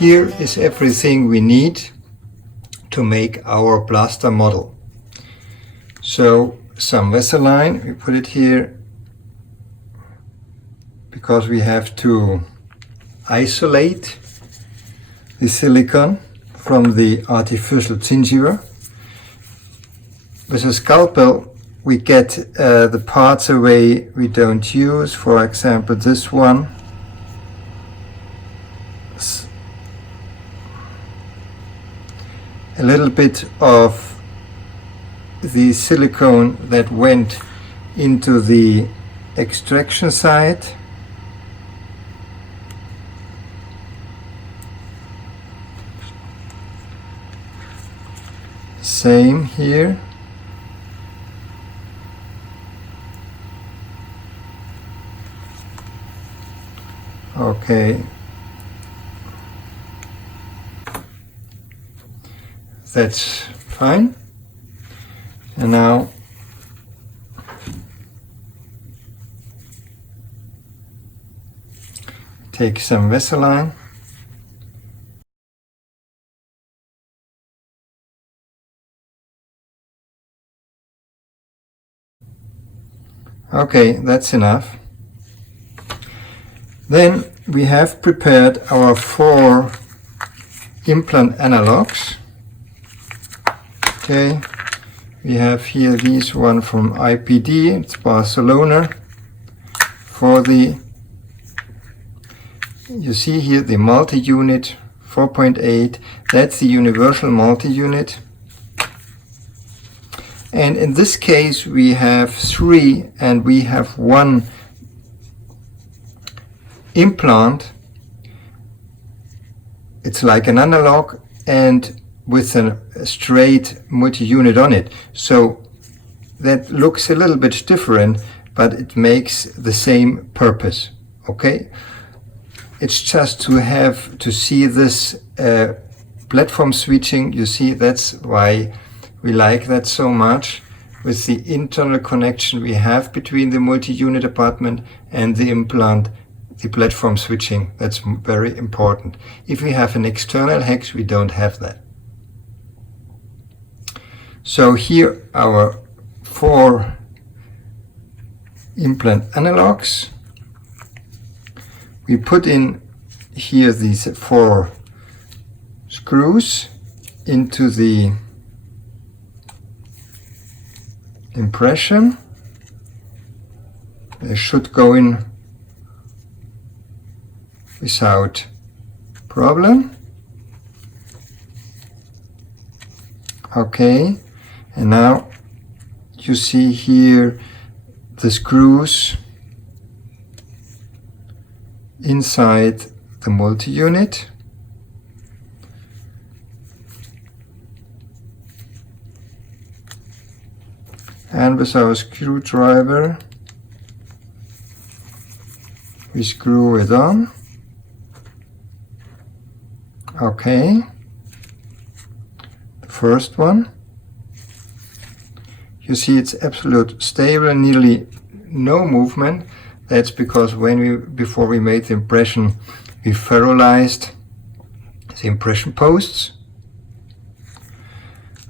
Here is everything we need to make our plaster model. So some Vaseline, we put it here because we have to isolate the silicone from the artificial gingiva. With a scalpel we get the parts away we don't use, for example this one. A little bit of the silicone that went into the extraction site. Same here. Okay. That's fine. And now take some Vaseline. Okay, that's enough. Then we have prepared our 4 implant analogs. Okay, we have here these one from IPD, it's Barcelona. For the, you see here the multi-unit 4.8, that's the universal multi-unit. And in this case we have 3 and we have 1 implant. It's like an analog and with a straight multi-unit on it. So that looks a little bit different, but it makes the same purpose. Okay? It's just to have to see this platform switching. You see, that's why we like that so much. With the internal connection we have between the multi-unit apartment and the implant, the platform switching, that's very important. If we have an external hex, we don't have that. So here our 4 implant analogs. We put in here these 4 screws into the impression. They should go in without problem. Okay, and now you see here the screws inside the multi-unit. And with our screwdriver we screw it on. Okay, the first one. You see it's absolute stable, nearly no movement. That's because before we made the impression, we ferrulized the impression posts.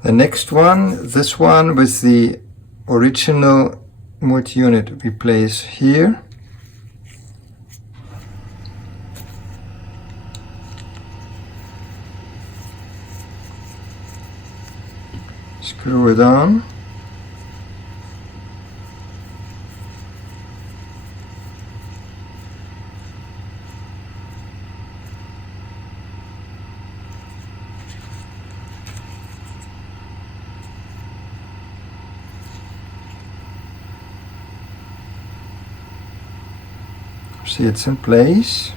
The next one, this one with the original multi-unit, we place here. Screw it on. See, it's in place.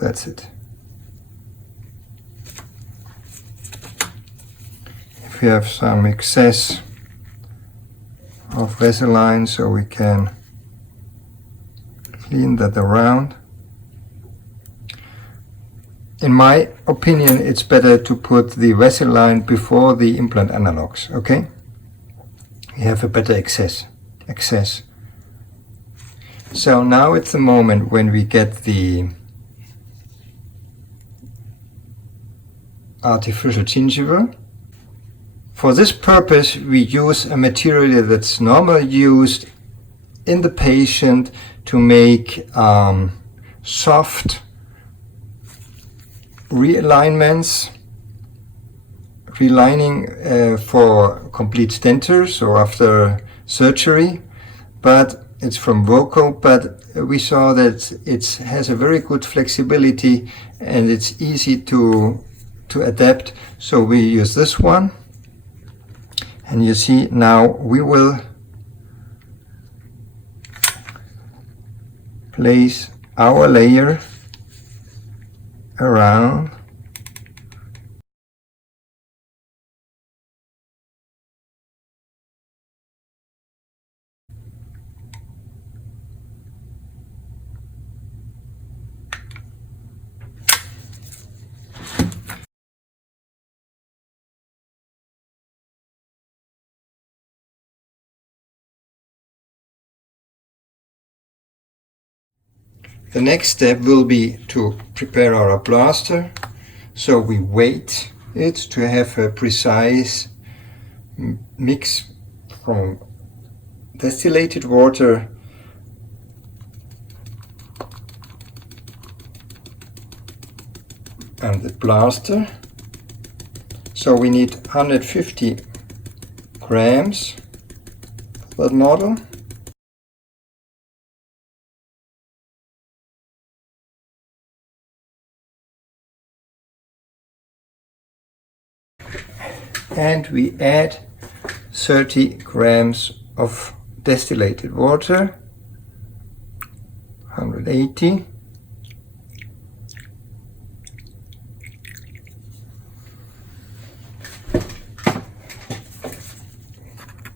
That's it. If we have some excess of Vaseline, so we can clean that around. In my opinion, it's better to put the Vaseline before the implant analogs, okay? We have a better access. So now it's the moment when we get the artificial gingiva. For this purpose we use a material that's normally used in the patient to make soft realignments, relining for complete dentures or after surgery, but it's from Voco, but we saw that it has a very good flexibility and it's easy to adapt, so we use this one. And you see, now we will place our layer around. The next step will be to prepare our plaster. So we weight it to have a precise mix from distillated water and the plaster. So we need 150 grams for that model. And we add 30 grams of distillated water, 180.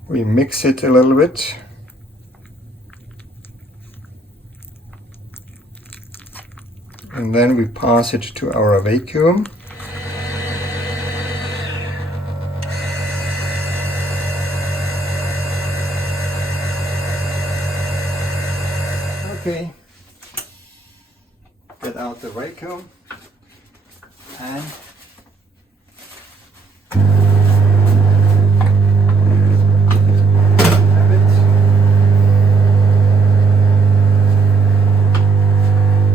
We mix it a little bit. And then we pass it to our vacuum. Okay, get out the vacuum and have it.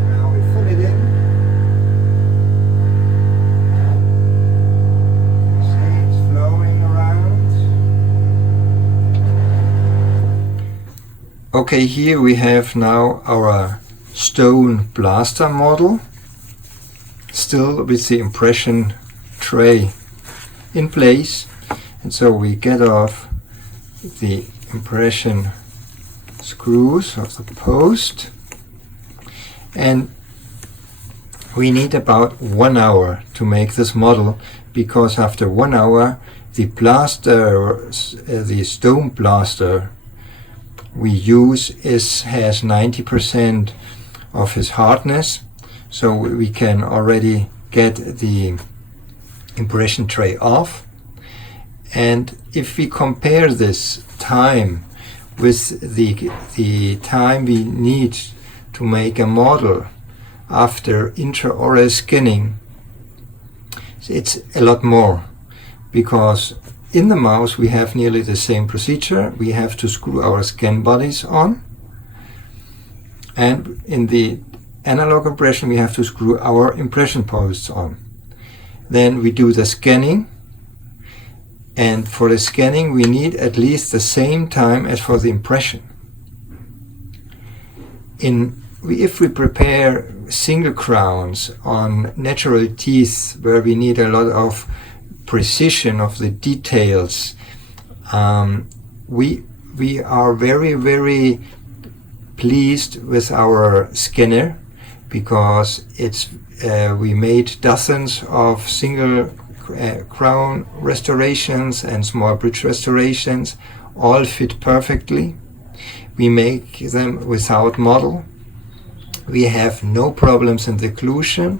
Now we fill it in. See, it's flowing around. Okay, here we have now our stone plaster model, still with the impression tray in place. And so we get off the impression screws of the post, and We need about 1 hour to make this model, because after 1 hour the plaster, the stone plaster we use has 90% of its hardness, so we can already get the impression tray off. And if we compare this time with the time we need to make a model after intraoral scanning, it's a lot more, because in the mouse we have nearly the same procedure. We have to screw our scan bodies on, and in the analog impression we have to screw our impression posts on. Then we do the scanning, and for the scanning we need at least the same time as for the impression. If we prepare single crowns on natural teeth where we need a lot of precision of the details, we are very, very pleased with our scanner, because we made dozens of single crown restorations and small bridge restorations, all fit perfectly. We make them without model. We have no problems in the occlusion.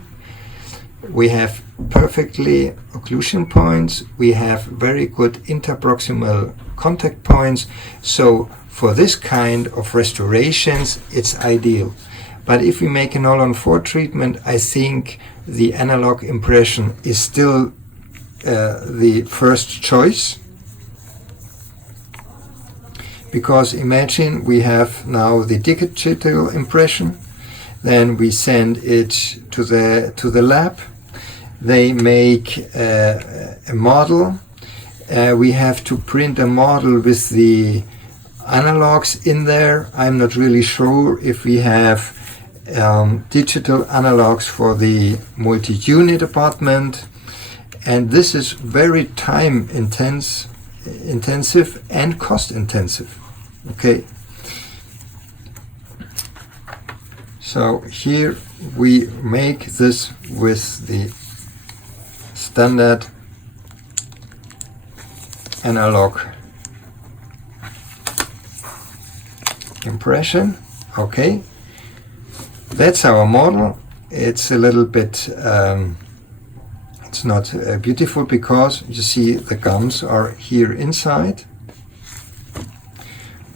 We have perfectly occlusion points. We have very good interproximal contact points. So for this kind of restorations, it's ideal. But if we make an all-on-4 treatment, I think the analog impression is still the first choice. Because imagine we have now the digital impression, then we send it to the lab. They make a model. We have to print a model with the analogs in there. I'm not really sure if we have digital analogs for the multi-unit apartment, and this is very time intensive and cost intensive. Okay, so here we make this with the standard analog impression. Okay, that's our model. It's a little bit it's not beautiful, because you see the gums are here inside.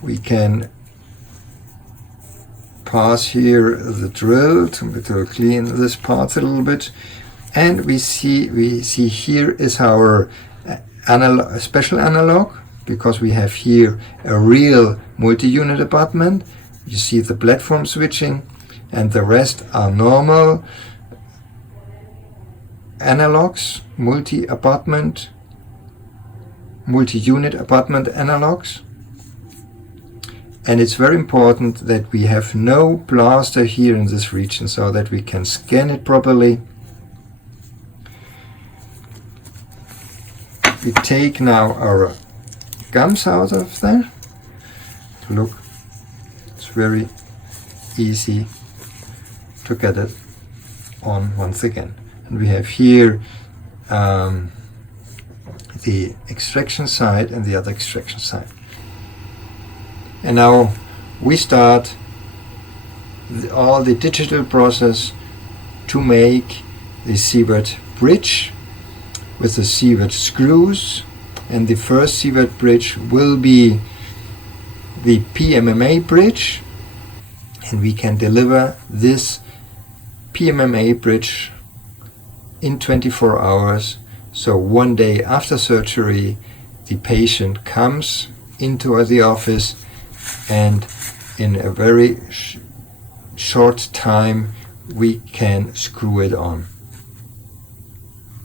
We can pass here the drill to clean this part a little bit, and we see here is our special analog, because we have here a real multi-unit abutment. You see the platform switching, and the rest are normal analogs, multi-unit abutment analogs. And it's very important that we have no plaster here in this region, so that we can scan it properly. We take now our gums out of there. Look, it's very easy to get it on once again. And we have here the extraction side and the other extraction side. And now we start all the digital process to make the Siewert bridge with the Siewert screws. And the first Siewert bridge will be the PMMA bridge, and we can deliver this PMMA bridge in 24 hours. So 1 day after surgery, the patient comes into the office, and in a very short time we can screw it on.